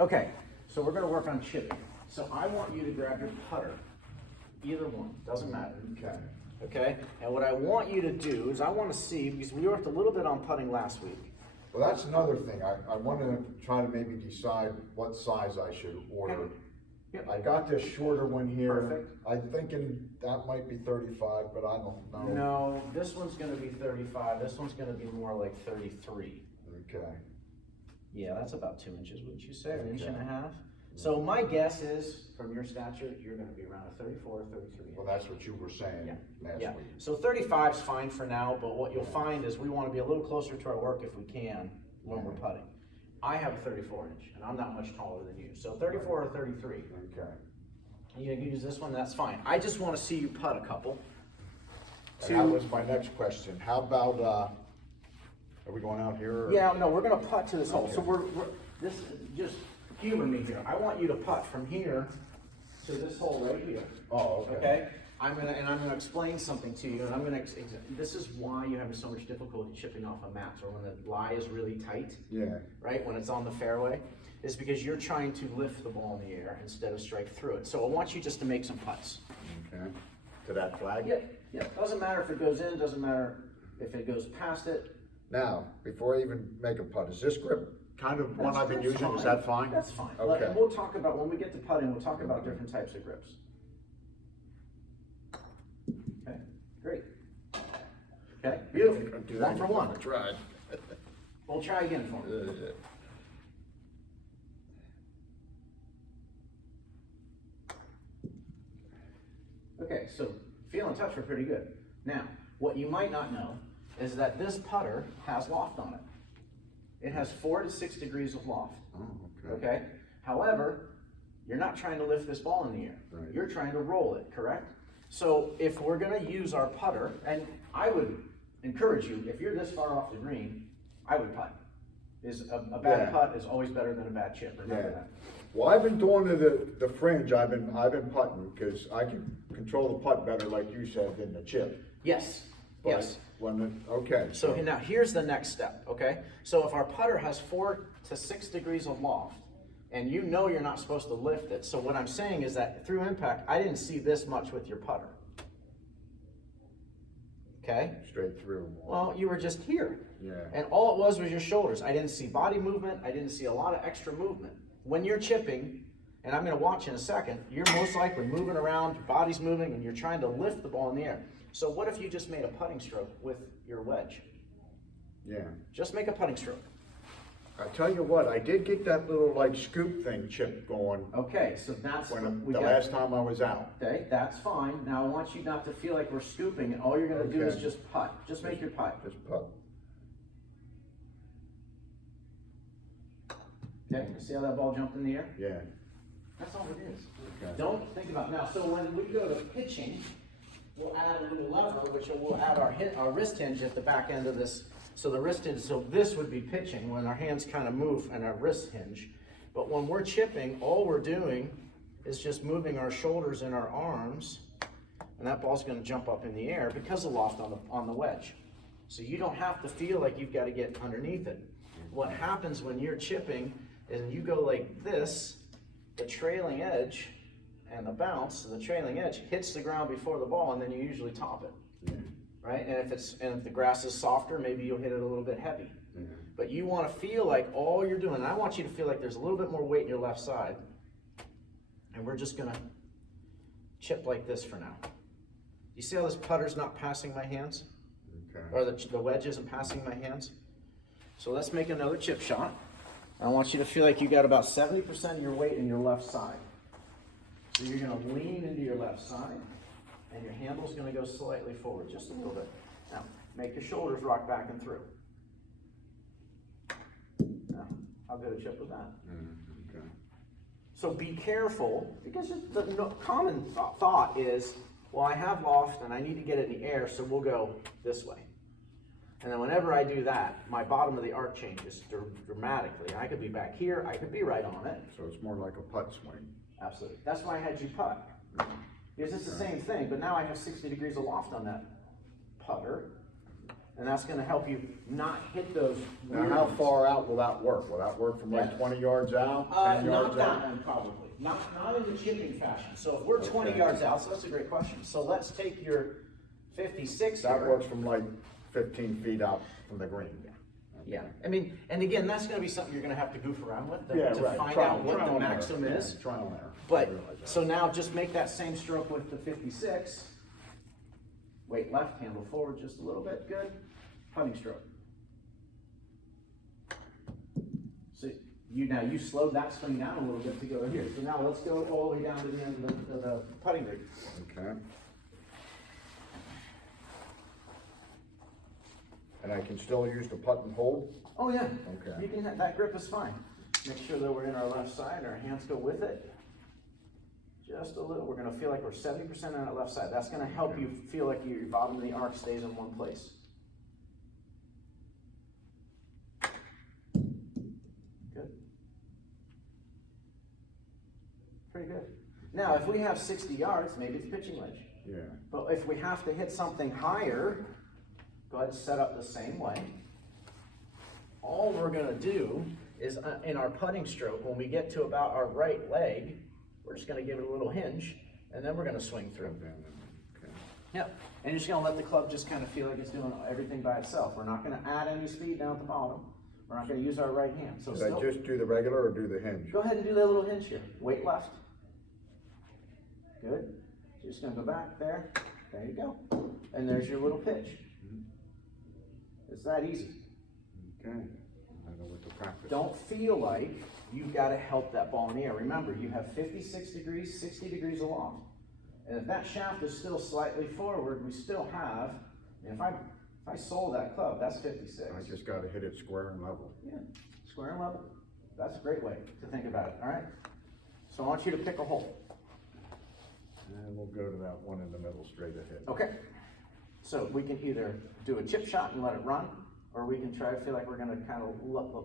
Okay, so we're gonna work on chipping. So I want you to grab your putter, either one, doesn't matter. Okay. Okay, and what I want you to do is I want to see, because we worked a little bit on putting last week. Well, that's another thing. I want to try to maybe decide what size I should order. Okay. Yep. I got this shorter one here. Perfect. I'm thinking that might be 35, but I don't know. No, this one's gonna be 35, this one's gonna be more like 33. Okay. Yeah, that's about 2 inches, wouldn't you say, an inch Okay. and a half? So my guess is, from your stature, you're gonna be around a 34 or 33 inch. Well, that's what you were saying last Yeah, week. so 35 is fine for now, but what you'll find is we wanna be a little closer to our work if we can when we're putting. I have a 34 inch, and I'm not much taller than you, so 34 or 33. Okay. You can use this one, that's fine. I just wanna see you putt a couple. And that was my next question. How about, are we going out here? Or? Yeah, no, we're gonna putt to this hole, Okay. so we're, this is just humor me here. I want you to putt from here to this hole right here. Oh, okay. Okay? I'm gonna explain something to you, and I'm gonna, this is why you have so much difficulty chipping off a mats, or when the lie is really tight, Yeah. right, when it's on the fairway, is because you're trying to lift the ball in the air instead of strike through it. So I want you just to make some putts. Okay. To that flag? Yeah, doesn't matter if it goes in, doesn't matter if it goes past it. Now, before I even make a putt, is this grip kind of one I've been That's using? fine. Is that fine? That's fine. Okay. And we'll talk about, when we get to putting, we'll talk about different types of grips. Okay, great. Okay, beautiful. Do One for one. I tried. We'll try again for me. Okay, so feel and touch are pretty good. Now, what you might not know is that this putter has loft on it. It has 4 to 6 degrees of loft. Oh, okay. Okay? However, you're not trying to lift this ball in the air. Right. You're trying to roll it, correct? So if we're gonna use our putter, and I would encourage you, if you're this far off the green, I would putt. A bad Yeah. putt is always better than a bad chip, remember Yeah. that. Well, I've been doing the fringe. I've been putting because I can control the putt better, like you said, than the chip. Yes, But yes. Okay. So now here's the next step, okay? So if our putter has 4 to 6 degrees of loft, and you know you're not supposed to lift it, so what I'm saying is that through impact, I didn't see this much with your putter. Okay? Straight through. Well, you were just here. Yeah. And all it was your shoulders. I didn't see body movement. I didn't see a lot of extra movement. When you're chipping, and I'm going to watch in a second, you're most likely moving around, your body's moving, and you're trying to lift the ball in the air. So what if you just made a putting stroke with your wedge? Yeah. Just make a putting stroke. I tell you what, I did get that little like scoop thing chip going Okay, so that's when we the got. last time I was out. Okay, that's fine. Now I want you not to feel like we're scooping, and all you're going to do is Okay. just putt. Just make your putt. Just putt. Okay, you see how that ball jumped in the air? Yeah. That's all it is. Okay. Don't think about now. So when we go to pitching, we'll add a little lever, which will add our wrist hinge at the back end of this. So the wrist hinge. So this would be pitching when our hands kind of move and our wrist hinge. But when we're chipping, all we're doing is just moving our shoulders and our arms, and that ball's going to jump up in the air because of loft on the wedge. So you don't have to feel like you've got to get underneath it. What happens when you're chipping is you go like this, the trailing edge and the bounce, the trailing edge hits the ground before the ball, and then you usually top it, Yeah. right? And if the grass is softer, maybe you'll hit it a little bit heavy. Yeah. But you want to feel like all you're doing, and I want you to feel like there's a little bit more weight in your left side, and we're just gonna chip like this for now. You see how this putter's not passing my hands? Okay. Or the wedge isn't passing my hands? So let's make another chip shot. I want you to feel like you got about 70% of your weight in your left side. So you're gonna lean into your left side, and your handle's gonna go slightly forward, just a little bit. Now, make your shoulders rock back and through. Now, how good a chip was that? Okay. So be careful, because the common thought is, well, I have loft and I need to get it in the air, so we'll go this way. And then whenever I do that, my bottom of the arc changes dramatically. I could be back here, I could be right on it. So it's more like a putt swing. Absolutely. That's why I had you putt. Because it's the same thing, but now I have 60 degrees of loft on that putter. And that's gonna help you not hit those. Now, weird how ones. far out will that work? Will that work from like Yeah. 20 yards out, 10 Not yards that out? one probably, not in the chipping fashion. So if we're 20 Okay. yards out, so that's a great question. So let's take your 56 That here. works from like 15 feet out from the green. Yeah, I mean, and again, that's gonna be something you're gonna have to goof around with Yeah, to right. find Trial- out what trial the and error. maximum Yeah, is. Trial and error. But, I realize that. so now just make that same stroke with the 56. Weight left, handle forward just a little bit, good. Putting stroke. So you slowed that swing down a little bit to go here. So now let's go all the way down to the end of the putting green. Okay. And I can still use the putt and hold? Oh yeah. Okay. You can have, that grip is fine. Make sure that we're in our left side, our hands go with it. Just a little, we're gonna feel like we're 70% on our left side. That's gonna help you feel like your bottom of the arc stays in one place. Good. Pretty good. Now, if we have 60 yards, maybe it's pitching wedge. Yeah. But if we have to hit something higher, go ahead and set up the same way. All we're gonna do is in our putting stroke, when we get to about our right leg, we're just gonna give it a little hinge, and then we're gonna swing through. Okay. Yep, and you're just gonna let the club just kind of feel like it's doing everything by itself. We're not gonna add any speed down at the bottom. We're not gonna use our right hand. So Should I still, just do the regular or do the hinge? go ahead and do that little hinge here. Weight left. Good. You're just gonna go back there. There you go. And there's your little pitch. It's that easy. Okay. I know what to practice. Don't feel like you've got to help that ball in the air. Remember, you have 56 degrees, 60 degrees aloft. And if that shaft is still slightly forward, we still have, if I sold that club, that's 56. I just gotta hit it square and level. Yeah, square and level. That's a great way to think about it, all right? So I want you to pick a hole. And we'll go to that one in the middle straight ahead. Okay. So we can either do a chip shot and let it run, or we can try to feel like we're gonna kind of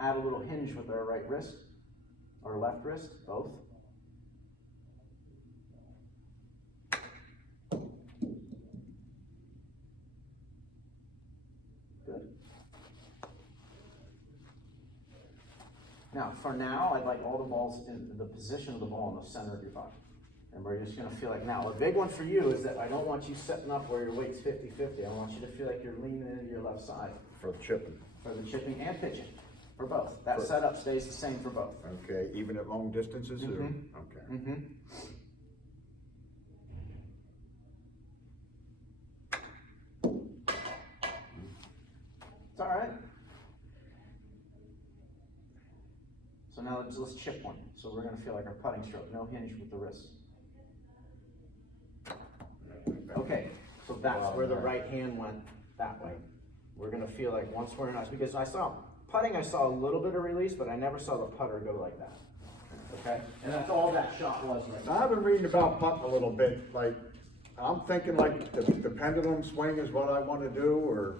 add a little hinge with our right wrist, or left wrist, both. Good. Now, for now, I'd like all the balls in the position of the ball in the center of your body. And we're just gonna feel like, now, a big one for you is that I don't want you setting up where your weight's 50-50. I want you to feel like you're leaning into your left side For chipping. for the chipping and pitching, for both. That For- setup stays the same for both. Okay, even at long distances or? Mhm. Okay. Mm-hmm. It's all right. So now let's chip one. So we're gonna feel like our putting stroke, no hinge with the wrist. Okay, so that's where the right hand went that way. We're gonna feel like once we're in us, because I saw a little bit of release, but I never saw the putter go like that. Okay, and that's all that shot was right So I've been reading about putting a little bit, like, I'm thinking like the pendulum swing is what I wanna do, or?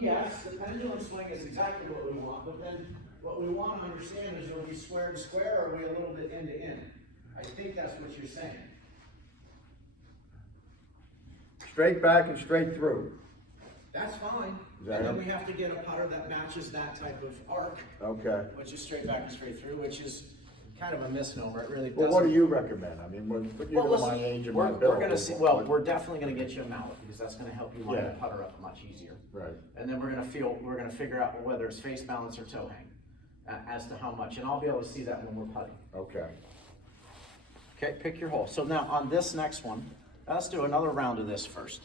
Yes, the pendulum swing is exactly what we want, but then what we want to understand is, are we square to square, or are we a little bit end to end? I think that's what you're saying. Straight back and straight through. That's fine. Is that And then it? we have to get a putter that matches that type of arc, Okay. which is straight back and straight through, which is kind of a misnomer. It really Well, doesn't. what do you recommend? I mean, when you Well, know my listen, age and we're, my we're build. gonna see, well, we're definitely gonna get you a mallet, because that's gonna help you line Yeah. the putter up much easier. Right. And then we're gonna figure out whether it's face balance or toe hang, as to how much, and I'll be able to see that when we're putting. Okay. Okay, pick your hole. So now on this next one, let's do another round of this first.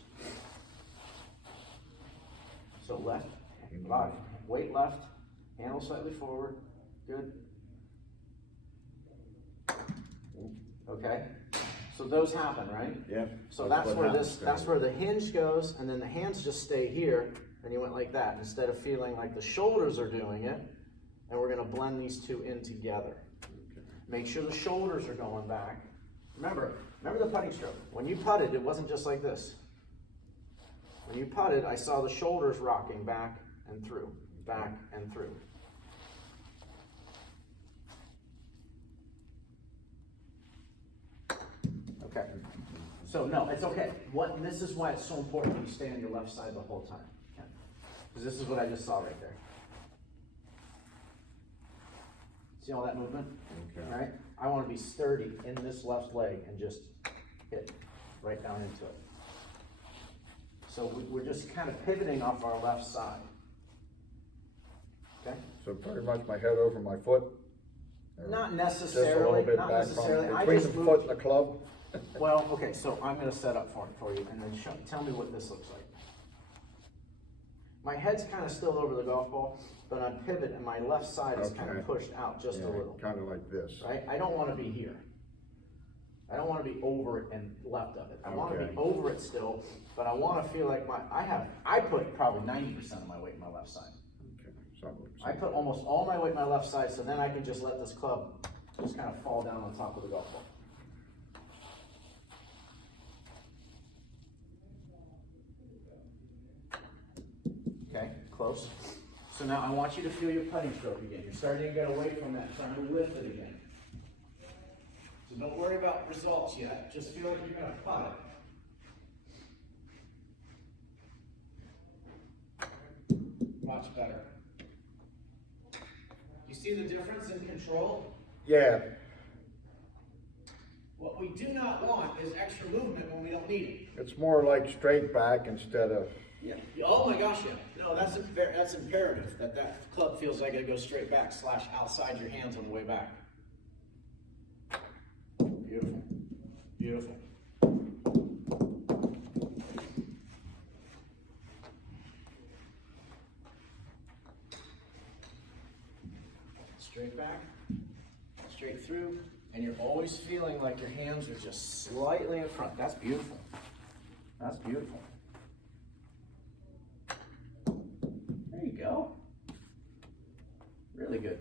So left, body, weight left, handle slightly forward, good. Okay, so those happen, right? Yeah. So that's what where happens. that's where the hinge goes, and then the hands just stay here, and you went like that, instead of feeling like the shoulders are doing it, and we're gonna blend these two in together. Make sure the shoulders are going back. Remember the putting stroke. When you putted, it wasn't just like this. When you putted, I saw the shoulders rocking back and through, back and through. Okay. So no, it's okay. This is why it's so important that you stay on your left side the whole time. Because this is what I just saw right there. See all that movement? Okay. Right? I want to be sturdy in this left leg and just hit right down into it. So we're just kind of pivoting off our left side. Okay? So pretty much my head over my foot? Not Just a necessarily, little bit not back necessarily. from I between just the moved- foot and the club? Well, okay, so I'm gonna set up for you and then tell me what this looks like. My head's kind of still over the golf ball, but I'm pivot and my left side is kind Okay. of pushed out just a little, Kind of like this. right? I don't wanna be here. I don't wanna be over it and left of it. I wanna Okay. be over it still, but I wanna feel like I put probably 90% of my weight in my left side. Okay, something. I put almost all my weight in my left side, so then I can just let this club just kind of fall down on top of the golf ball. Okay, close. So now I want you to feel your putting stroke again. You're starting to get away from that, trying to lift it again. So don't worry about results yet. Just feel like you're gonna putt it. Much better. You see the difference in control? Yeah, What we do not want is extra movement when we don't need it. it's more like straight back instead of, Yeah. Oh my gosh, yeah. No, that's imperative, that club feels like it goes straight back / outside your hands on the way back. Beautiful. Beautiful. Straight back, straight through, and you're always feeling like your hands are just slightly in front. That's beautiful. That's beautiful. There you go. Really good.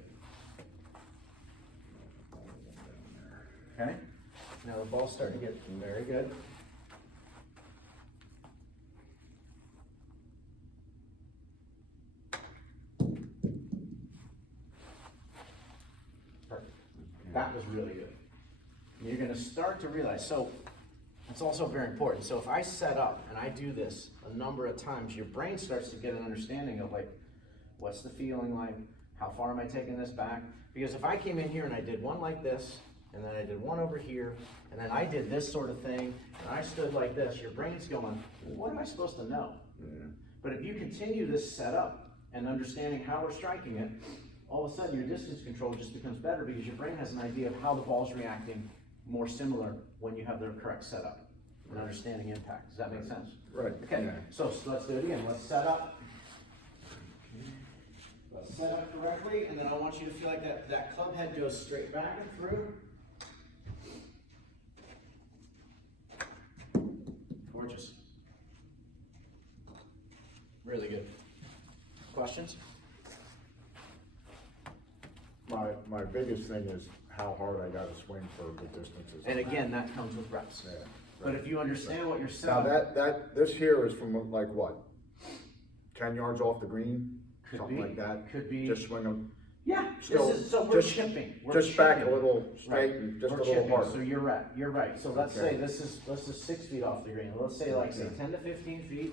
Okay. Now the ball's starting to get very good. Perfect. That was really good. You're going to start to realize, so it's also very important. So if I set up and I do this a number of times, your brain starts to get an understanding of like, what's the feeling like? How far am I taking this back? Because if I came in here and I did one like this, and then I did one over here, and then I did this sort of thing, and I stood like this, your brain's going, what am I supposed to know? But if you continue this setup and understanding how we're striking it, all of a sudden your distance control just becomes better because your brain has an idea of how the ball's reacting more similar when you have the correct setup and understanding impact. Does that make sense? right. Okay, yeah. so let's do it again. Let's set up. Let's set up correctly, and then I want you to feel like that club head goes straight back and through. Gorgeous. Really good. Questions? My biggest thing is how hard I gotta swing for the distances. And again, that comes with reps. Yeah, But if you understand what you're Now setting, this here is from like what? 10 yards off the green? Could Something be, like that? could be. Just swing them, yeah, still- so we're just- chipping. We're just back a chipping. little straight Right. and just a We're little chipping, harder. so you're right. So let's Okay. say this is 6 feet off the green. Let's say like say Okay. 10 to 15 feet,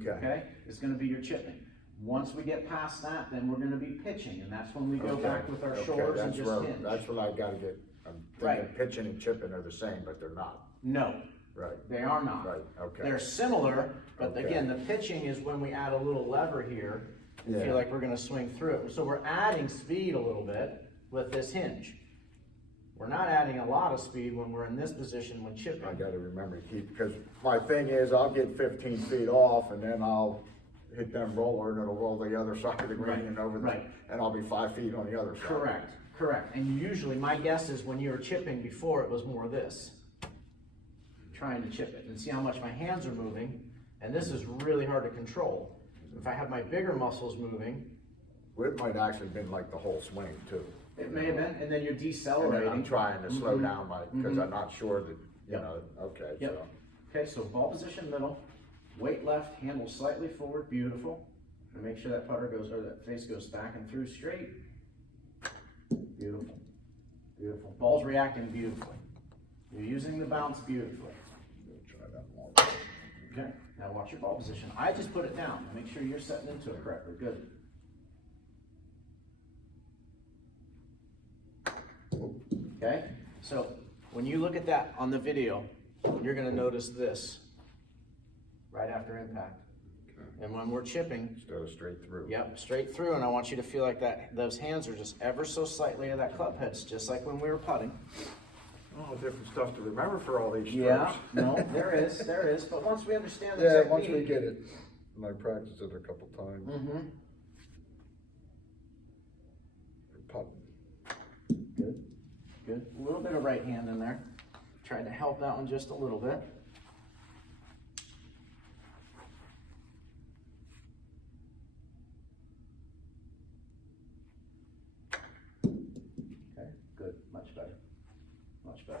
Okay. okay? It's gonna be your chipping. Once we get past that, then we're gonna be pitching, and that's when we go Okay. back with our Okay, shoulders and that's just where- hinge. That's what I gotta get, I'm thinking Right. pitching and chipping are the same, but they're not. No, Right, they are not. right, okay. They're similar, but Okay. again, the pitching is when we add a little lever here and Yeah. feel like we're gonna swing through. So we're adding speed a little bit with this hinge. We're not adding a lot of speed when we're in this position when chipping. I gotta remember to keep, because my thing is, I'll get 15 feet off and then I'll hit them roller and it'll roll the other side of the green Right, and over right. and I'll be 5 feet on the other side. Correct. And usually, my guess is when you were chipping before, it was more this. Trying to chip it. And see how much my hands are moving. And this is really hard to control. If I have my bigger muscles moving, It might actually been like the whole swing too. it may have been, and then you're And then decelerating. I'm trying to slow Mhm. down because Mhm. I'm not sure that, you Yep. know, okay, Yep. so. Okay, so ball position middle, weight left, handle slightly forward, beautiful. And make sure that putter goes, or that face goes back and through straight. Beautiful, beautiful. Ball's reacting beautifully. You're using the bounce beautifully. We'll try that more. Okay, now watch your ball position. I just put it down. Make sure you're setting into it correctly. Good. Okay, so when you look at that on the video, you're gonna notice this right after impact. Okay. And when we're chipping, Instead of straight through. yep, straight through, and I want you to feel like that, those hands are just ever so slightly of that club heads, just like when we were putting. Oh, different stuff to remember for all these Yeah, strokes. no, there is, but once we understand the Yeah, technique. once we get it, and I practiced it a couple times. Mm-hmm, Putting. good, good. A little bit of right hand in there. Trying to help that one just a little bit. Okay, good, much better, much better.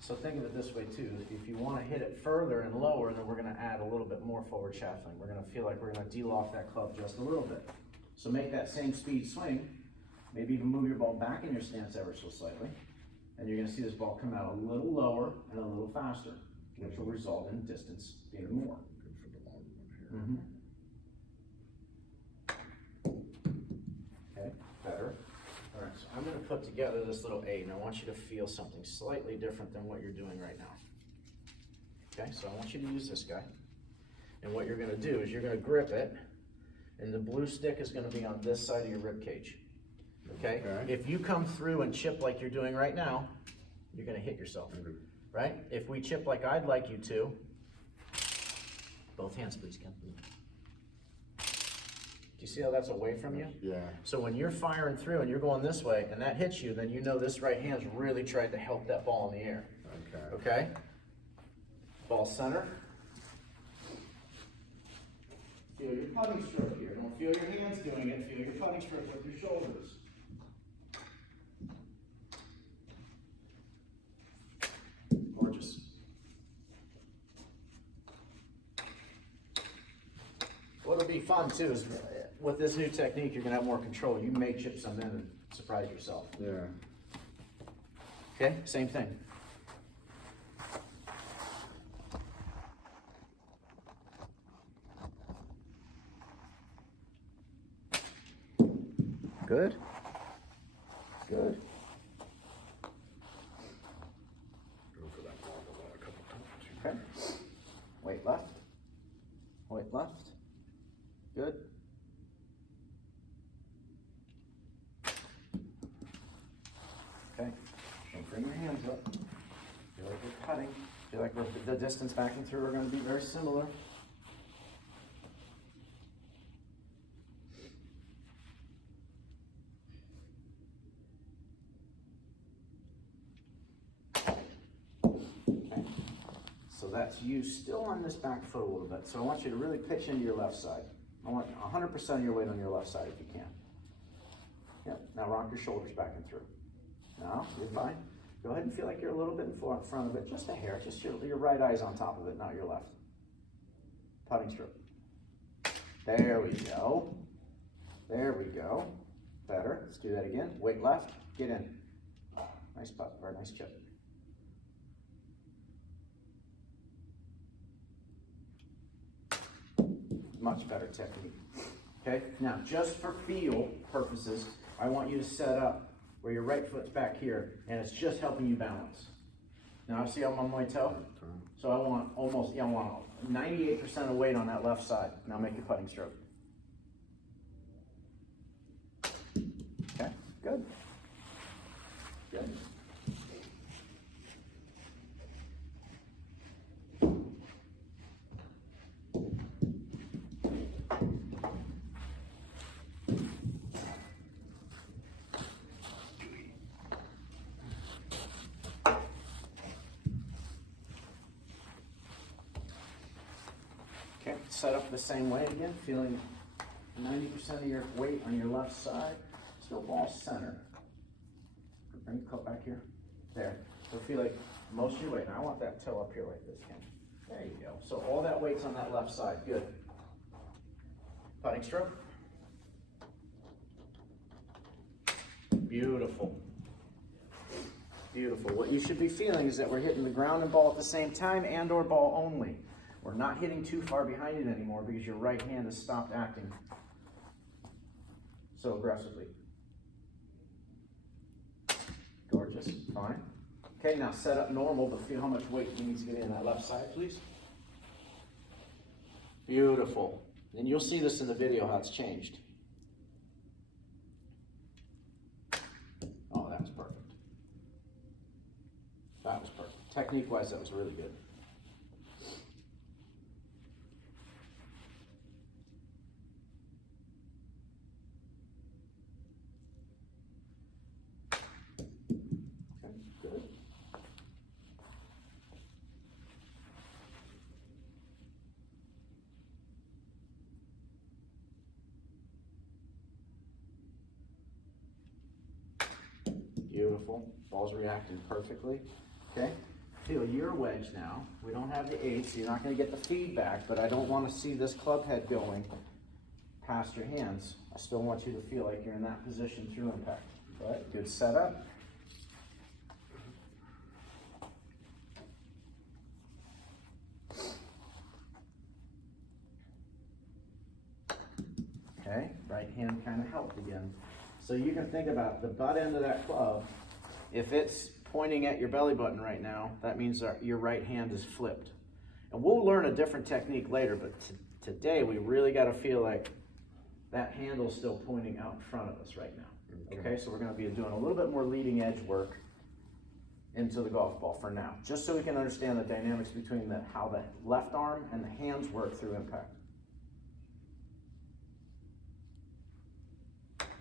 So think of it this way too, if you wanna hit it further and lower, then we're gonna add a little bit more forward shafting. We're gonna feel like we're gonna de-loft that club just a little bit. So make that same speed swing, maybe even move your ball back in your stance ever so slightly. And you're gonna see this ball come out a little lower and a little faster, which will result in distance being more. Good for the long one here. Okay, better. All right, so I'm gonna put together this little A, and I want you to feel something slightly different than what you're doing right now. Okay, so I want you to use this guy. And what you're gonna do is you're gonna grip it, and the blue stick is gonna be on this side of your rib cage. Okay? Okay. If you come through and chip like you're doing right now, you're gonna hit yourself, right? If we chip like I'd like you to, both hands please, Ken. Do you see how that's away from you? Yeah. So when you're firing through and you're going this way and that hits you, then you know this right hand's really tried to help that ball in the air. Okay. Okay? Ball center. Feel your putting stroke here. Don't feel your hands doing it. Feel your putting stroke with your shoulders. Gorgeous. What'll be fun too is with this new technique, you're gonna have more control. You may chip some in and surprise yourself. Yeah. Okay, same thing. Good. Good. Go for that long one a couple times. Okay. Weight left. Weight left. Good. Okay. Don't bring your hands up. Feel like we're cutting. Feel like the distance back and through are going to be very similar. Okay. So that's you still on this back foot a little bit. So I want you to really pitch into your left side. I want 100% of your weight on your left side if you can. Yep. Now rock your shoulders back and through. No, you're fine. Go ahead and feel like you're a little bit in front of it, just a hair. Just your right eye's on top of it, not your left. Putting stroke. There we go. There we go. Better. Let's do that again. Weight left. Get in. Nice putt or nice chip. Much better technique. Okay, now just for feel purposes, I want you to set up where your right foot's back here and it's just helping you balance. Now see I'm on my toe? So I want almost, I want 98% of weight on that left side. Now make your putting stroke. Okay, good. Good. Okay, set up the same way again, feeling 90% of your weight on your left side. Still ball center. Bring the club back here. There. So feel like most of your weight. Now I want that toe up here like this, Ken. There you go. So all that weight's on that left side. Good. Putting stroke. Beautiful. Beautiful. What you should be feeling is that we're hitting the ground and ball at the same time and or ball only. We're not hitting too far behind it anymore because your right hand has stopped acting so aggressively. Gorgeous. Fine. Okay, now set up normal, but feel how much weight you need to get in that left side, please. Beautiful. And you'll see this in the video how it's changed. Oh, that was perfect. That was perfect. Technique-wise, that was really good. Okay, good. Beautiful. Ball's reacting perfectly. Okay. Feel your wedge now. We don't have the 8, so you're not going to get the feedback, but I don't want to see this club head going past your hands. I still want you to feel like you're in that position through impact. Right? Good setup. Okay, right hand kind of helped again. So you can think about the butt end of that club. If it's pointing at your belly button right now, that means your right hand is flipped. And we'll learn a different technique later, but today we really got to feel like that handle's still pointing out in front of us right now. Okay, so we're going to be doing a little bit more leading edge work into the golf ball for now, just so we can understand the dynamics between how the left arm and the hands work through impact.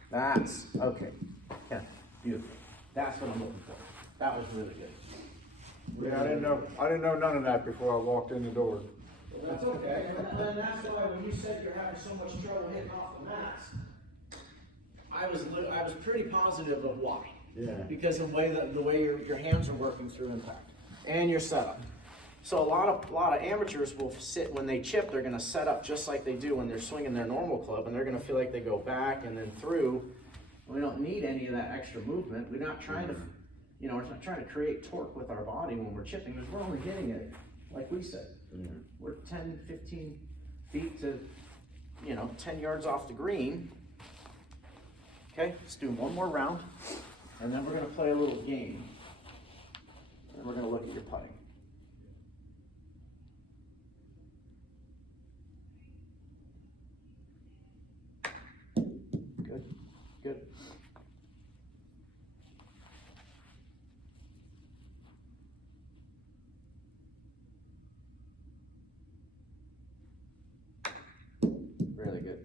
That's, okay, yeah, beautiful. That's what I'm looking for. That was really good. Yeah, I didn't know none of that before I walked in the door. That's okay, and that's why when you said you're having so much trouble hitting off the mats, I was pretty positive of why. Yeah. Because of the way your hands are working through impact and your setup. So a lot of amateurs will sit when they chip. They're going to set up just like they do when they're swinging their normal club, and they're going to feel like they go back and then through. We don't need any of that extra movement. We're not trying to, we're not trying to create torque with our body when we're chipping, because we're only hitting it, like we said. We're 10, 15 feet to, 10 yards off the green. Okay, let's do one more round, and then we're going to play a little game. And we're going to look at your putting. Good, good. Really good.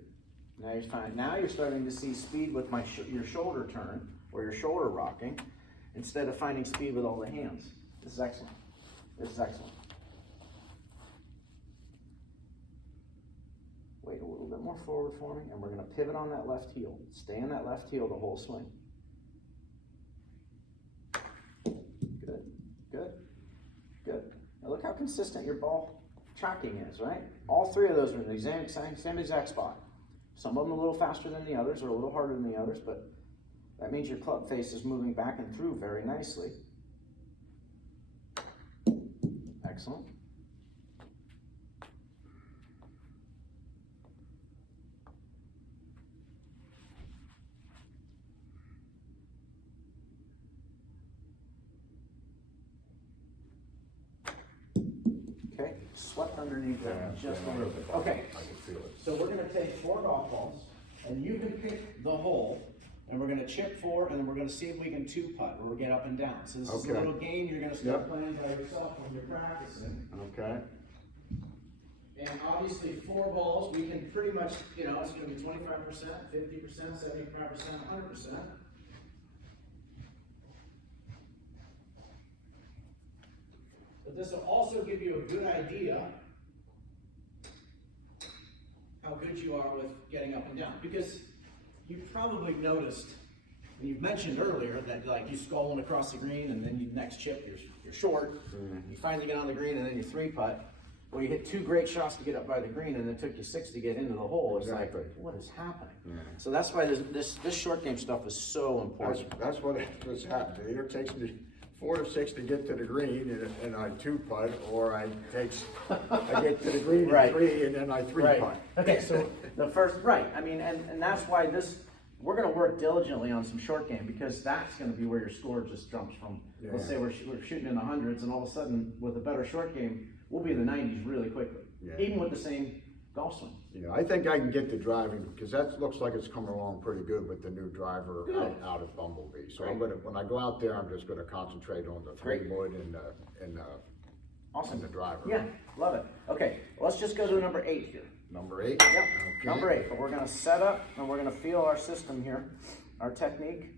Now you're fine. Now you're starting to see speed with your shoulder turn or your shoulder rocking instead of finding speed with all the hands. This is excellent. This is excellent. Wait a little bit more forward for me, and we're going to pivot on that left heel. Stay on that left heel the whole swing. Good, good, good. Now look how consistent your ball tracking is, right? All three of those are in the same exact spot. Some of them a little faster than the others or a little harder than the others, but that means your club face is moving back and through very nicely. Excellent. Okay, swept underneath that just a little bit. Okay, I can feel it. so we're gonna take 4 golf balls, and you can pick the hole, and we're gonna chip 4, and then we're gonna see if we can 2-putt, or we get up and down. So this is a Okay. little game you're gonna start Yep. playing by yourself when you're practicing. Okay. And obviously 4 balls, we can pretty much, it's gonna be 25%, 50%, 75%, 100%. But this will also give you a good idea how good you are with getting up and down. Because you've probably noticed, and you've mentioned earlier, that like you sculling across the green and then you next chip, you're short. You finally get on the green and then you 3-putt. Well, you hit 2 great shots to get up by the green, and it took you 6 to get into the hole. It's Exactly. like, what is happening? Yeah. So that's why this short game stuff is so important. That's what has happened. It either takes me 4 to 6 to get to the green and I 2-putt, or I get to the green Right. at 3 and then I 3-putt. Right. Okay, so the first, right, I mean, and that's why we're gonna work diligently on some short game, because that's gonna be where your score just jumps from. Let's Yeah. say we're shooting in the hundreds, and all of a sudden, with a better short game, we'll be in the 90s really quickly, Yeah. even with the same golf swing. Yeah, I think I can get the driving, because that looks like it's coming along pretty good with the new driver Good. out of Bumblebee. So Great. when I go out there, I'm just gonna concentrate on the Great. 3-wood and Awesome. the driver. Yeah, love it. Okay, let's just go to number 8 here. Number 8? Yep, Okay. number 8, but we're gonna set up and we're gonna feel our system here, our technique.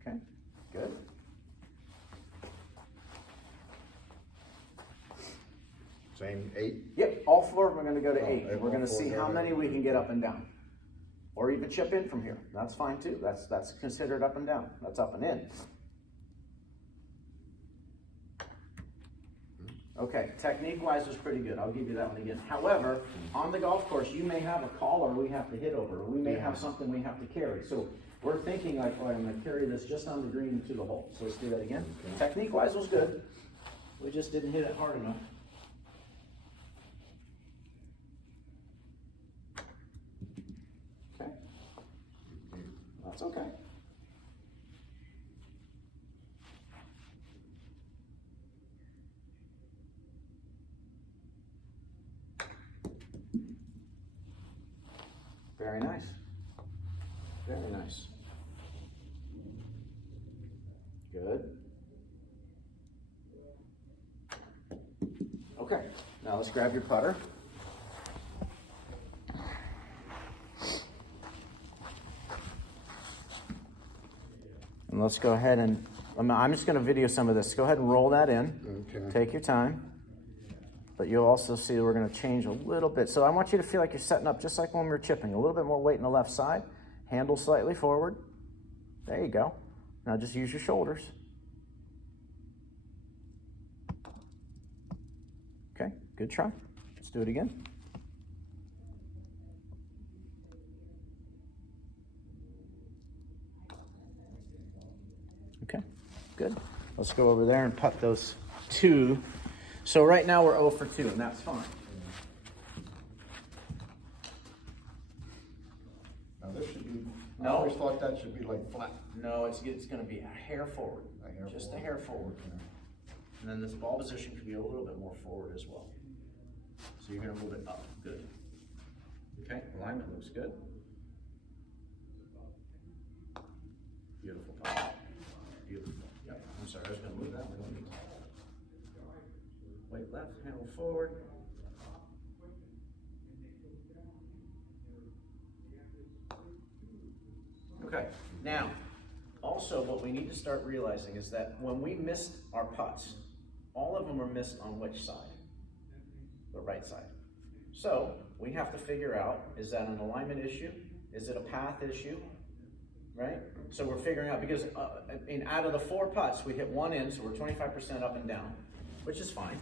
Okay, good. Same 8? Yep, all 4 we're gonna go to Oh, 8. all We're gonna 4 see go how to many 8. we can get up and down. Or even chip in from here. That's fine too. That's considered up and down. That's up and in. Okay, technique-wise was pretty good. I'll give you that one again. However, on the golf course, you may have a collar we have to hit over, or we may have something we have to carry. So we're thinking like, oh, I'm gonna carry this just on the green to the hole. So let's do that again. Okay. Technique-wise was good. We just didn't hit it hard enough. Okay. That's okay. Very nice. Very nice. Good. Okay, now let's grab your putter. And let's go ahead and, I'm just gonna video some of this. Go ahead and roll that in. Okay. Take your time. But you'll also see that we're gonna change a little bit. So I want you to feel like you're setting up just like when we were chipping. A little bit more weight in the left side. Handle slightly forward. There you go. Now just use your shoulders. Okay, good try. Let's do it again. Okay, good. Let's go over there and putt those 2. So right now we're 0 for 2, and that's fine. Now this should be, I No. always thought that should be like flat. No, it's gonna be a hair forward. Just a hair forward. And then this ball position could be a little bit more forward as well. So you're gonna move it up, good. Okay, alignment looks good. Beautiful, Pop. Beautiful. Yep, I'm sorry, I was gonna move that. We don't need to. Weight left, handle forward. Okay, now, also what we need to start realizing is that when we missed our putts, all of them are missed on which side? The right side. So we have to figure out, is that an alignment issue? Is it a path issue? Right? So we're figuring out, because out of the 4 putts, we hit 1 in, so we're 25% up and down, which is fine.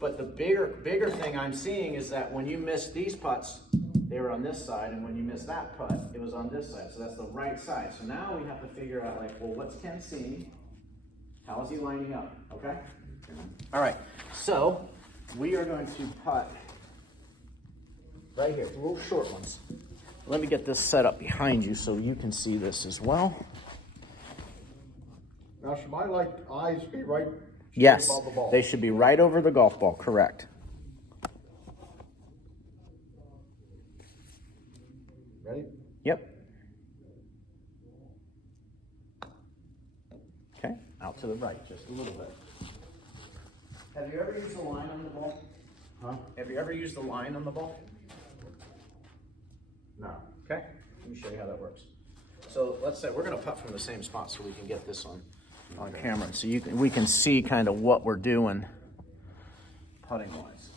But the bigger thing I'm seeing is that when you miss these putts, they were on this side, and when you miss that putt, it was on this side. So that's the right side. So now we have to figure out, like, well, what's Ken seeing? How is he lining up? Okay? All right. So we are going to putt right here, the little short ones. Let me get this set up behind you so you can see this as well. Now should my eyes be right Yes, above the ball? they should be right over the golf ball, correct. Ready? Yep. Okay, out to the right, just a little bit. Have you ever used the line on the ball? Huh? Have you ever used the line on the ball? No. Okay, let me show you how that works. So let's say we're gonna putt from the same spot so we can get this on camera. So we can see kind of what we're doing putting wise.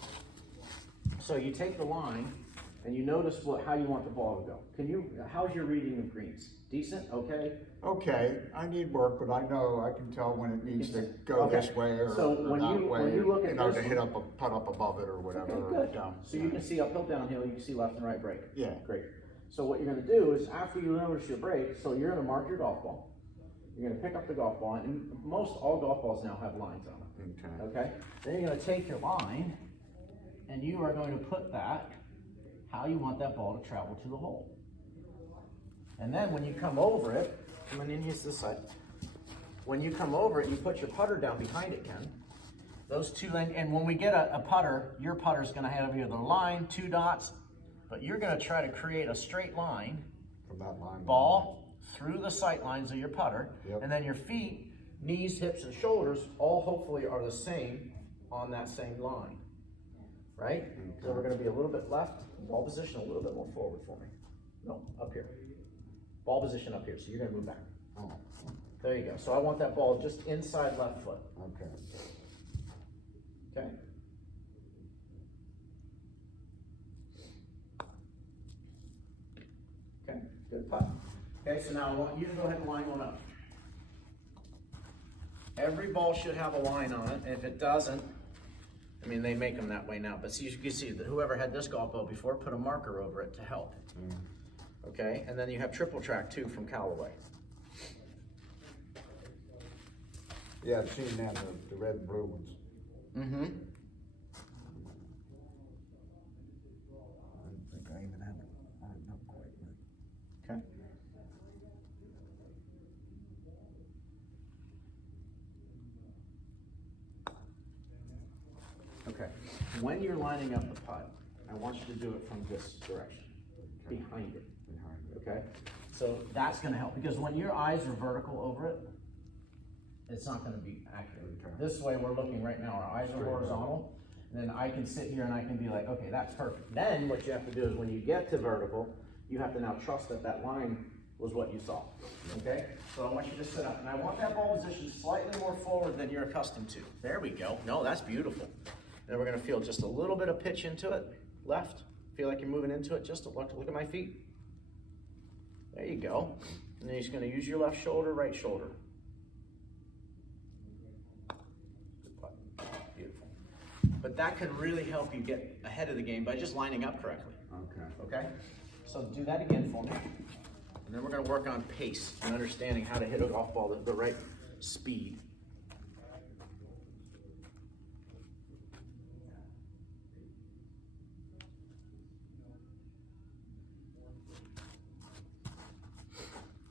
So you take the line and you notice how you want the ball to go. How's your reading of greens? Decent, okay? Okay, I need work, but I know I can tell when it needs to go Okay. this way or So or when that you- way. when you look at know, this to hit one- putt up above it or whatever. Okay, or good. down. So you can see uphill, downhill, you can see left and right break. Yeah. Great. So what you're gonna do is after you notice your break, so you're gonna mark your golf ball. You're gonna pick up the golf ball, and most all golf balls now have lines on them. Okay? Then you're gonna take your line, and you are going to put that how you want that ball to travel to the hole. And then when you come over it, come on in, use this side. When you come over it, you put your putter down behind it, Ken. Those two, and when we get a putter, your putter's gonna have either a line, 2 dots, but you're gonna try to create a straight line, From that line. ball through the sight lines of your putter, Yep. and then your feet, knees, hips, and shoulders all hopefully are the same on that same line, right? So we're gonna be a little bit left, ball position a little bit more forward for me. No, up here. Ball position up here, so you're gonna move back. Oh, There you go. So I want that ball just inside left foot, okay. okay? Okay, good putt. Okay, so now I want you to go ahead and line one up. Every ball should have a line on it, and if it doesn't, I mean, they make them that way now, but see, you can see that whoever had this golf ball before put a marker over it to help. Okay, and then you have triple track too from Callaway. Yeah, I've seen that, the red and blue ones. Mm-hmm. I don't think I even have it lined up quite right. Okay. Okay, when you're lining up the putt, I want you to do it from this direction, behind it, Behind it. okay? So that's gonna help, because when your eyes are vertical over it, it's not gonna be accurate. Okay. This way we're looking right now, our eyes are horizontal, and then I can sit here and I can be like, okay, that's perfect. Then what you have to do is when you get to vertical, you have to now trust that that line was what you saw, okay? So I want you to sit up, and I want that ball position slightly more forward than you're accustomed to. There we go. No, that's beautiful. Then we're gonna feel just a little bit of pitch into it, left. Feel like you're moving into it, just look at my feet. There you go. And then you're just gonna use your left shoulder, right shoulder. Good putt. Beautiful. But that can really help you get ahead of the game by just lining up correctly, Okay. okay? So do that again for me. And then we're gonna work on pace and understanding how to hit a golf ball at the right speed.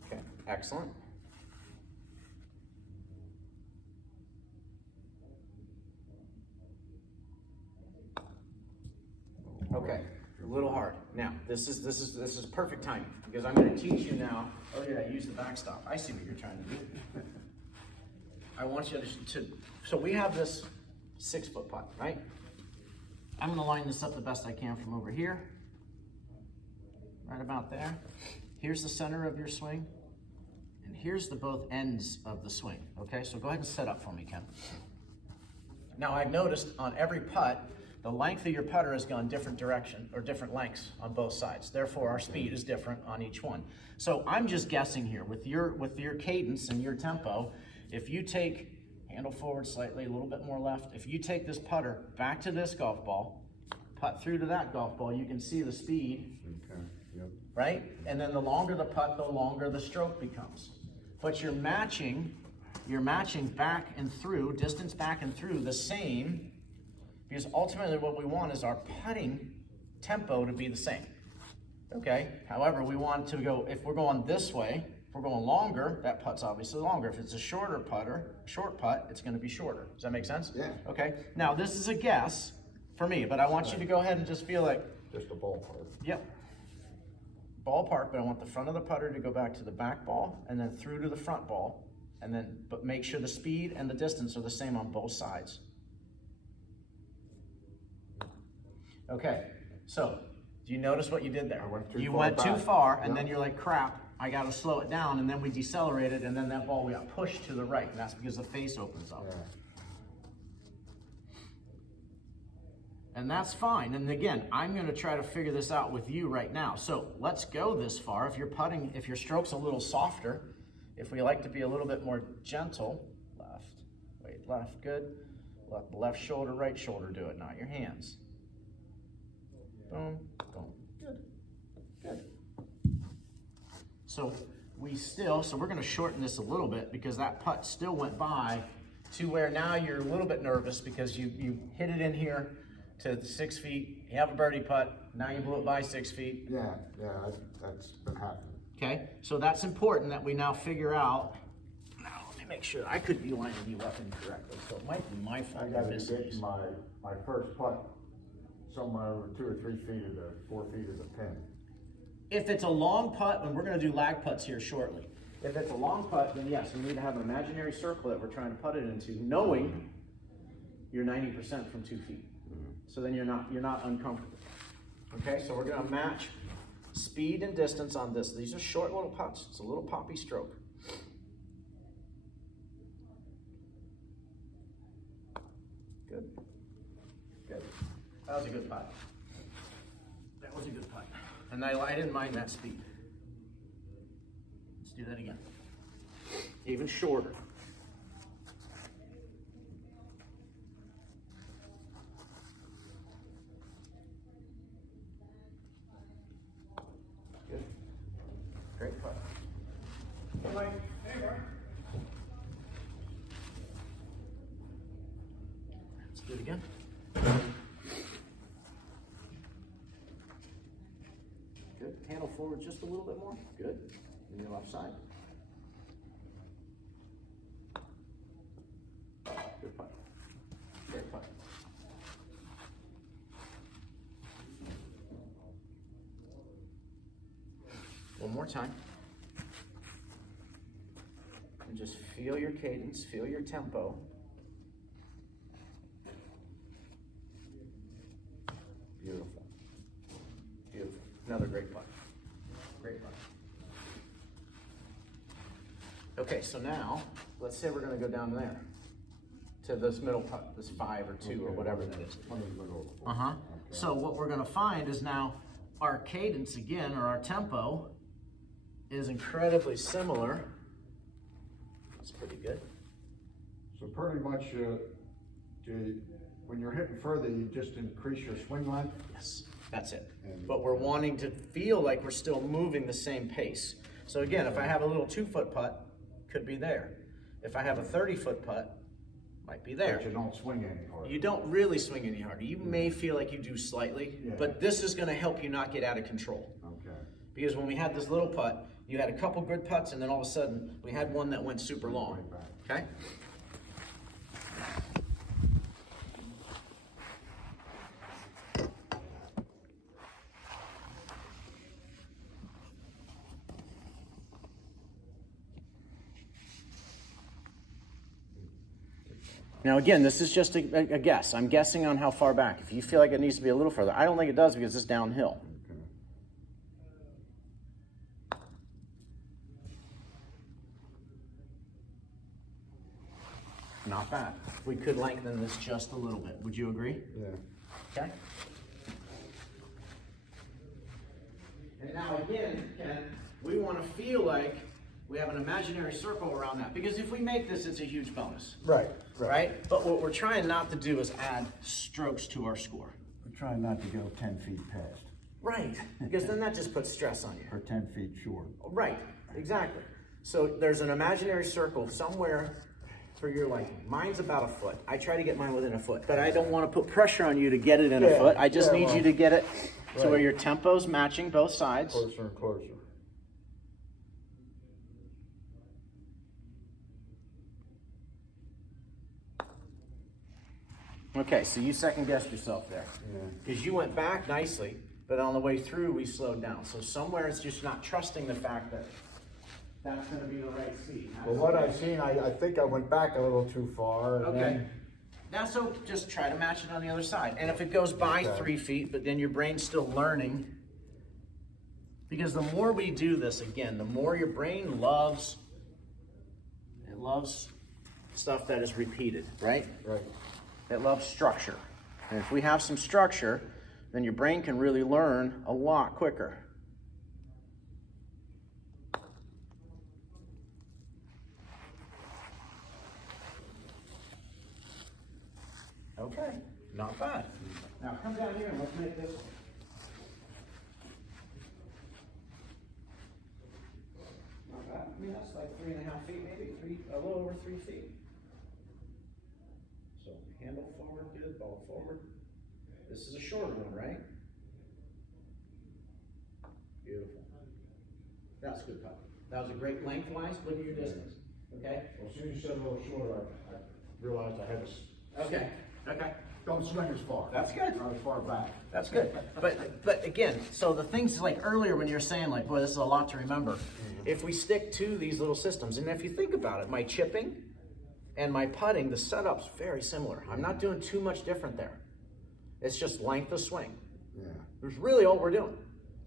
Okay, excellent. Okay, a little hard. Now, this is perfect timing because I'm going to teach you now. Oh yeah, use the backstop. I see what you're trying to do. I want you to so we have this 6-foot putt, right? I'm going to line this up the best I can from over here, right about there. Here's the center of your swing, and here's the both ends of the swing. Okay, so go ahead and set up for me, Ken. Now I've noticed on every putt, the length of your putter has gone different direction or different lengths on both sides. Therefore, our speed is different on each one. So I'm just guessing here with your cadence and your tempo. If you take handle forward slightly, a little bit more left. If you take this putter back to this golf ball, putt through to that golf ball, you can see the speed, Okay, yep. right? And then the longer the putt, the longer the stroke becomes. But you're matching back and through, distance back and through the same. Because ultimately what we want is our putting tempo to be the same, okay? However, we want to go, if we're going this way, if we're going longer, that putt's obviously longer. If it's a short putt, it's gonna be shorter. Does that make sense? Yeah. Okay, now this is a guess for me, but I want you to go ahead and just feel like, Just a ballpark. yep, ballpark, but I want the front of the putter to go back to the back ball and then through to the front ball, and then, but make sure the speed and the distance are the same on both sides. Okay, so do you notice what you did there? I went too You far went too back. far, and Yeah. then you're like, crap, I gotta slow it down, and then we decelerated, and then that ball we got pushed to the right, and that's because the face opens up. Yeah. And that's fine, and again, I'm gonna try to figure this out with you right now. So let's go this far. If you're putting, if your stroke's a little softer, if we like to be a little bit more gentle, left, good. Let the left shoulder, right shoulder do it, not your hands. Boom, boom, good, good. So we're gonna shorten this a little bit because that putt still went by to where now you're a little bit nervous because you hit it in here to 6 feet, you have a birdie putt, now you blew it by 6 feet. Yeah, that's been happening. Okay, so that's important that we now figure out. Now, let me make sure, I could be lining you up incorrectly, so it might be my I fault. gotta for be missing getting these. my first putt somewhere over 2 or 3 feet of the 4 feet of the pin. If it's a long putt, and we're gonna do lag putts here shortly. If it's a long putt, then yes, we need to have an imaginary circle that we're trying to putt it into, knowing you're 90% from 2 feet. So then you're not uncomfortable. Okay, so we're gonna match speed and distance on this. These are short little putts. It's a little poppy stroke. Good. Good. That was a good putt. That was a good putt. And I didn't mind that speed. Let's do that again. Even shorter. Good. Great putt. Hey, Mike. Hey, Mark. Let's do it again. Good. Handle forward just a little bit more. Good. In your left side. Good putt. Great putt. One more time. And just feel your cadence, feel your tempo. Beautiful. Beautiful. Another great putt. Great putt. Okay, so now, let's say we're gonna go down there to this middle putt, this 5 or 2 or whatever that is. Uh-huh. So what we're gonna find is now our cadence again, or our tempo, is incredibly similar. That's pretty good. So pretty much, when you're hitting further, you just increase your swing length? Yes, that's it. But we're wanting to feel like we're still moving the same pace. So again, if I have a little 2-foot putt, could be there. If I have a 30-foot putt, might be there. But you don't swing any harder. You don't really swing any harder. You may feel like you do slightly, Yeah. but this is gonna help you not get out of control. Okay. Because when we had this little putt, you had a couple good putts, and then all of a sudden, we had one that went super long, okay? Now again, this is just a guess. I'm guessing on how far back. If you feel like it needs to be a little further, I don't think it does because it's downhill. Okay. Not bad. We could lengthen this just a little bit. Would you agree? Yeah. Okay. And now again, Ken, we want to feel like we have an imaginary circle around that, because if we make this, it's a huge bonus. Right. Right? But what we're trying not to do is add strokes to our score. We're trying not to go 10 feet past, Right. Because then that just puts stress on you. or 10 feet short. Right. Exactly. So there's an imaginary circle somewhere for your liking. Mine's about a foot. I try to get mine within a foot, but I don't want to put pressure on you to get it in a Yeah, foot. I just yeah, need well, you to get it to where right. your tempo's matching both sides. Closer and closer. Okay, so you second guessed yourself there. Yeah. Because you went back nicely, but on the way through, we slowed down. So somewhere it's just not trusting the fact that that's going to be the right speed. Well, what I've seen, I think I went back a little too far. And Okay. then- Now, so just try to match it on the other side. And if it goes by Okay. 3 feet, but then your brain's still learning, because the more we do this, again, the more your brain loves stuff that is repeated, right? Right. It loves structure. And if we have some structure, then your brain can really learn a lot quicker. Okay, not bad. Now come down here and let's make this one. 3.5 feet, maybe a little over 3 feet. So handle forward, good, ball forward. This is a shorter one, right? Beautiful. That's good putt. That was a great lengthwise. Look at your distance. Okay? Well, as soon as you said a little shorter, I realized I had to Okay. Okay. don't swing as far. That's good. Not as far back. That's good. But again, so the things like earlier when you're saying like, boy, this is a lot to remember. If we stick to these little systems, and if you think about it, my chipping and my putting, the setup's very similar. I'm not doing too much different there. It's just length of swing. Yeah. There's really all we're doing.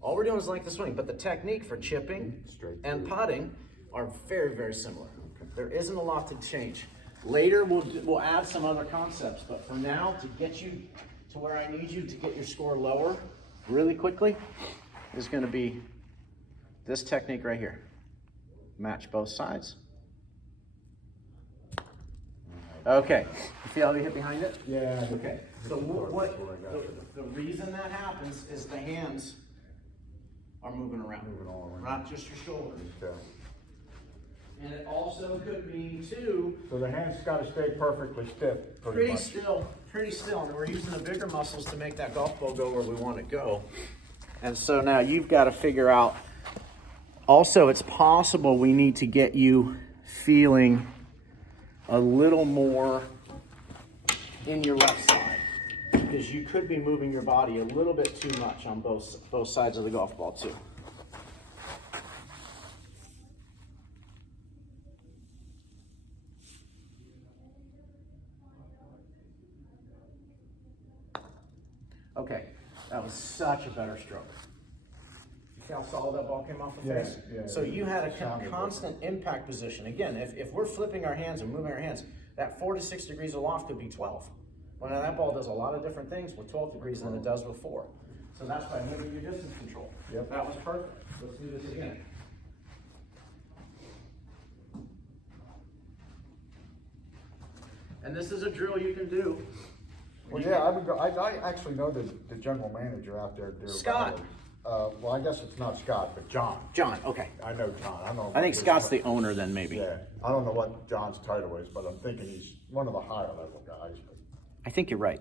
All we're doing is length of swing, but the technique for chipping Straight and through. putting are very, very similar. There isn't a lot to change. Later, we'll add some other concepts, but for now, to get you to where I need you to get your score lower really quickly, is going to be this technique right here. Match both sides. Okay, you see how we hit behind it? Yeah. Okay, so the reason that happens is the hands are moving around. Moving all around. Not just your shoulders. Okay. And it also could mean too, So the hand's gotta stay perfectly stiff, pretty much. pretty still. And we're using the bigger muscles to make that golf ball go where we want it to go. And so now you've got to figure out, also it's possible we need to get you feeling a little more in your left side, because you could be moving your body a little bit too much on both sides of the golf ball too. Okay, that was such a better stroke. You see how solid that ball came off the Yeah, face? yeah. So you had a Sounded constant impact position. Again, if we're flipping our hands and moving our hands, that 4 to 6 degrees aloft could be 12. Well, now that ball does a lot of different things with 12 degrees than it does with 4. So that's why I'm moving your distance control. Yep. That was perfect. Let's do this again. And this is a drill you can do. Well, yeah, I would go, I actually know the general manager out there. Scott. Well, I guess it's not Scott, but John. John, okay. I know John. I don't know. I think what Scott's his- the owner then maybe. Yeah, I don't know what John's title is, but I'm thinking he's one of the higher level guys. But I think you're right.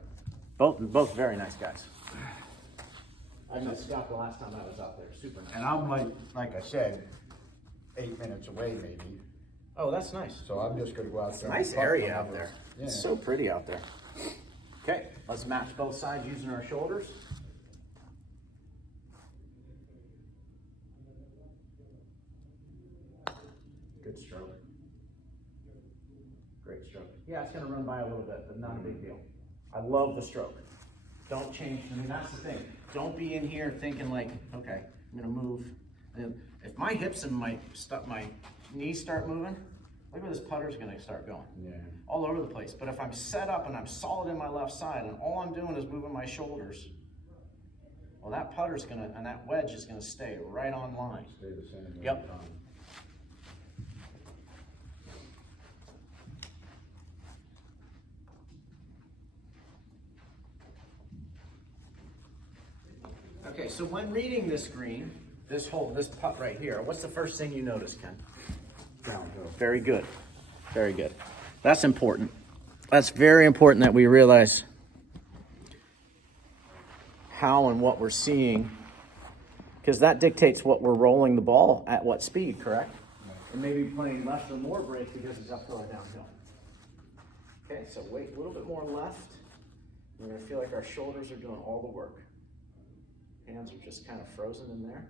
Both very nice guys. I met Scott the last time I was out there. Super nice. And I'm like I said, 8 minutes away maybe. Oh, that's nice. So I'm just gonna go out there. Nice and putt area from out over. there. Yeah. It's so pretty out there. Okay, let's match both sides using our shoulders. Good stroke. Great stroke. Yeah, it's gonna run by a little bit, but not a big deal. I love the stroke. Don't change. I mean, that's the thing. Don't be in here thinking like, okay, I'm gonna move. And if my hips and my knees start moving, look where this putter's gonna start going. Yeah. All over the place. But if I'm set up and I'm solid in my left side and all I'm doing is moving my shoulders, well, that putter's gonna, and that wedge is gonna stay right on line. Stay the same. every Yep. time. Okay, so when reading this green, this putt right here, what's the first thing you notice, Ken? Downhill. Very good. Very good. That's important. That's very important that we realize how and what we're seeing, because that dictates what we're rolling the ball at what speed, correct? And maybe playing less or more break because it's uphill or downhill. Okay, so wait a little bit more left. We're gonna feel like our shoulders are doing all the work. Hands are just kind of frozen in there.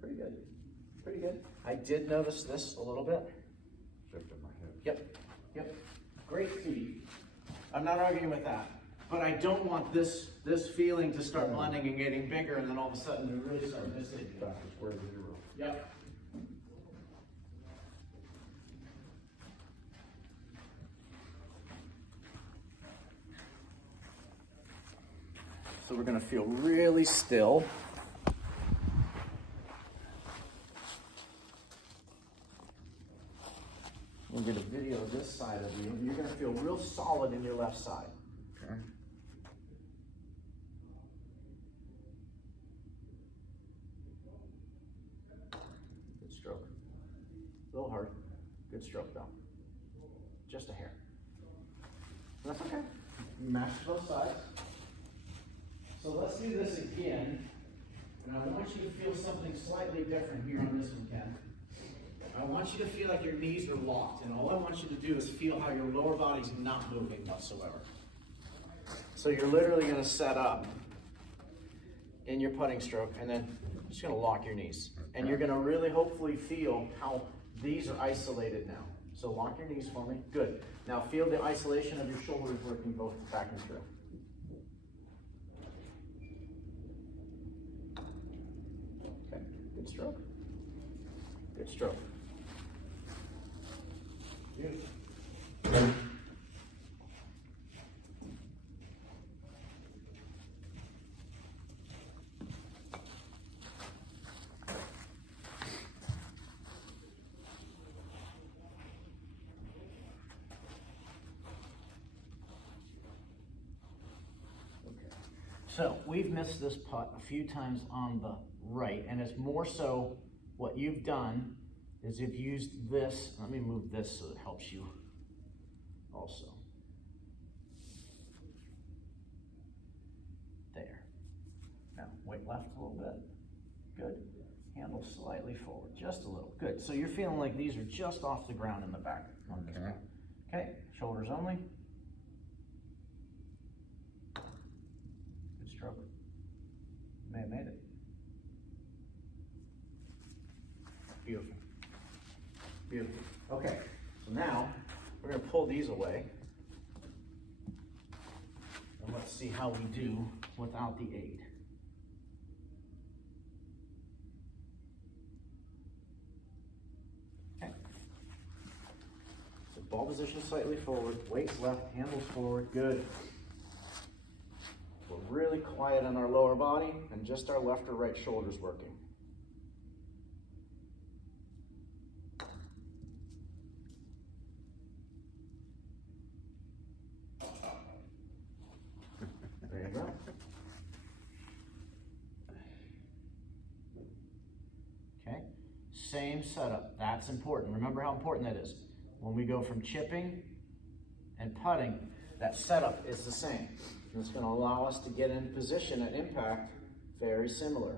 Pretty good. Pretty good. I did notice this a little bit. Shifted my hips. Yep. Great speed. I'm not arguing with that. But I don't want this feeling to start blending and getting bigger, and then all of a sudden you really start missing. Back to square zero. Yep. So we're going to feel really still. We'll get a video of this side of you. You're going to feel real solid in your left side. Okay. Good stroke though. Just a hair. That's okay. Match both sides. So let's do this again. And I want you to feel something slightly different here on this one, Ken. I want you to feel like your knees are locked, and all I want you to do is feel how your lower body's not moving whatsoever. So you're literally going to set up in your putting stroke, and then you're just going to lock your knees. And you're going to really hopefully feel how these are isolated now. So lock your knees for me. Good. Now feel the isolation of your shoulders working both back and through. Okay, good stroke. Good stroke. Beautiful. So we've missed this putt a few times on the right, and it's more so what you've done is you've used this. Let me move this so it helps you also. There. Now weight left a little bit. Good. Handle slightly forward, just a little. Good. So you're feeling like these are just off the ground in the back on this one. Okay. Shoulders only. Stroke. May have made it. Beautiful. Beautiful. Okay, so now we're going to pull these away. And let's see how we do without the aid. Okay. So ball position slightly forward, weights left, handles forward. Good. We're really quiet on our lower body and just our left or right shoulders working. There you go. Okay, same setup. That's important. Remember how important that is. When we go from chipping and putting, that setup is the same. And it's going to allow us to get in position at impact very similar.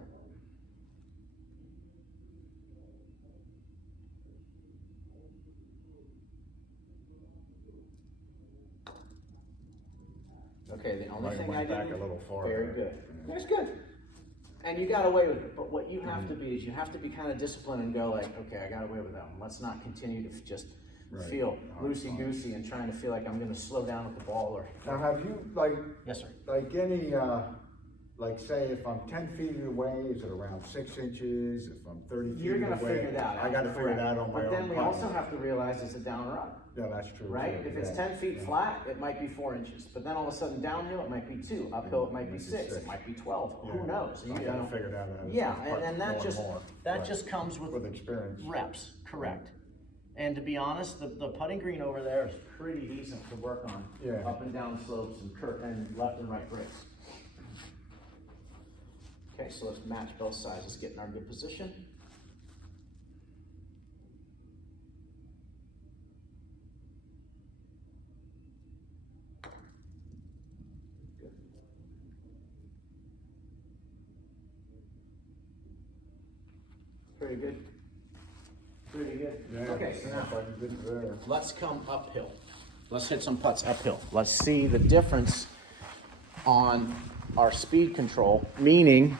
Okay, the only thing I back did, a little farther. very good. That's good. And you got away with it. But what you have to be is you have to be kind of disciplined and go like, okay, I got away with that one. Let's not continue to just feel loosey-goosey and trying to feel like I'm going to slow down with the ball. Or Now have you, like, yes, sir. like any, like say if I'm 10 feet away, is it around 6 inches? If I'm 30 feet You're away? going to figure that out. I got to figure that out on my own. But then we putt. also have to realize it's a down and run. Yeah, that's true. Right? too. If it's Yeah. 10 feet flat, it might be 4 inches. But then all of a sudden downhill, it might be 2. Uphill, it might be 6. It might be 12. Yeah. Who knows? I gotta figure that out. Yeah, Putt and that more just more. that Right. just comes with experience. reps. Correct. And to be honest, the putting green over there is pretty decent to work on. Yeah. Up and down slopes and left and right breaks. Okay, so let's match both sides. Let's get in our good position. Good. Pretty good. Pretty good. Yeah. Okay, so now If I can get there. let's come uphill. Let's hit some putts uphill. Let's see the difference on our speed control, meaning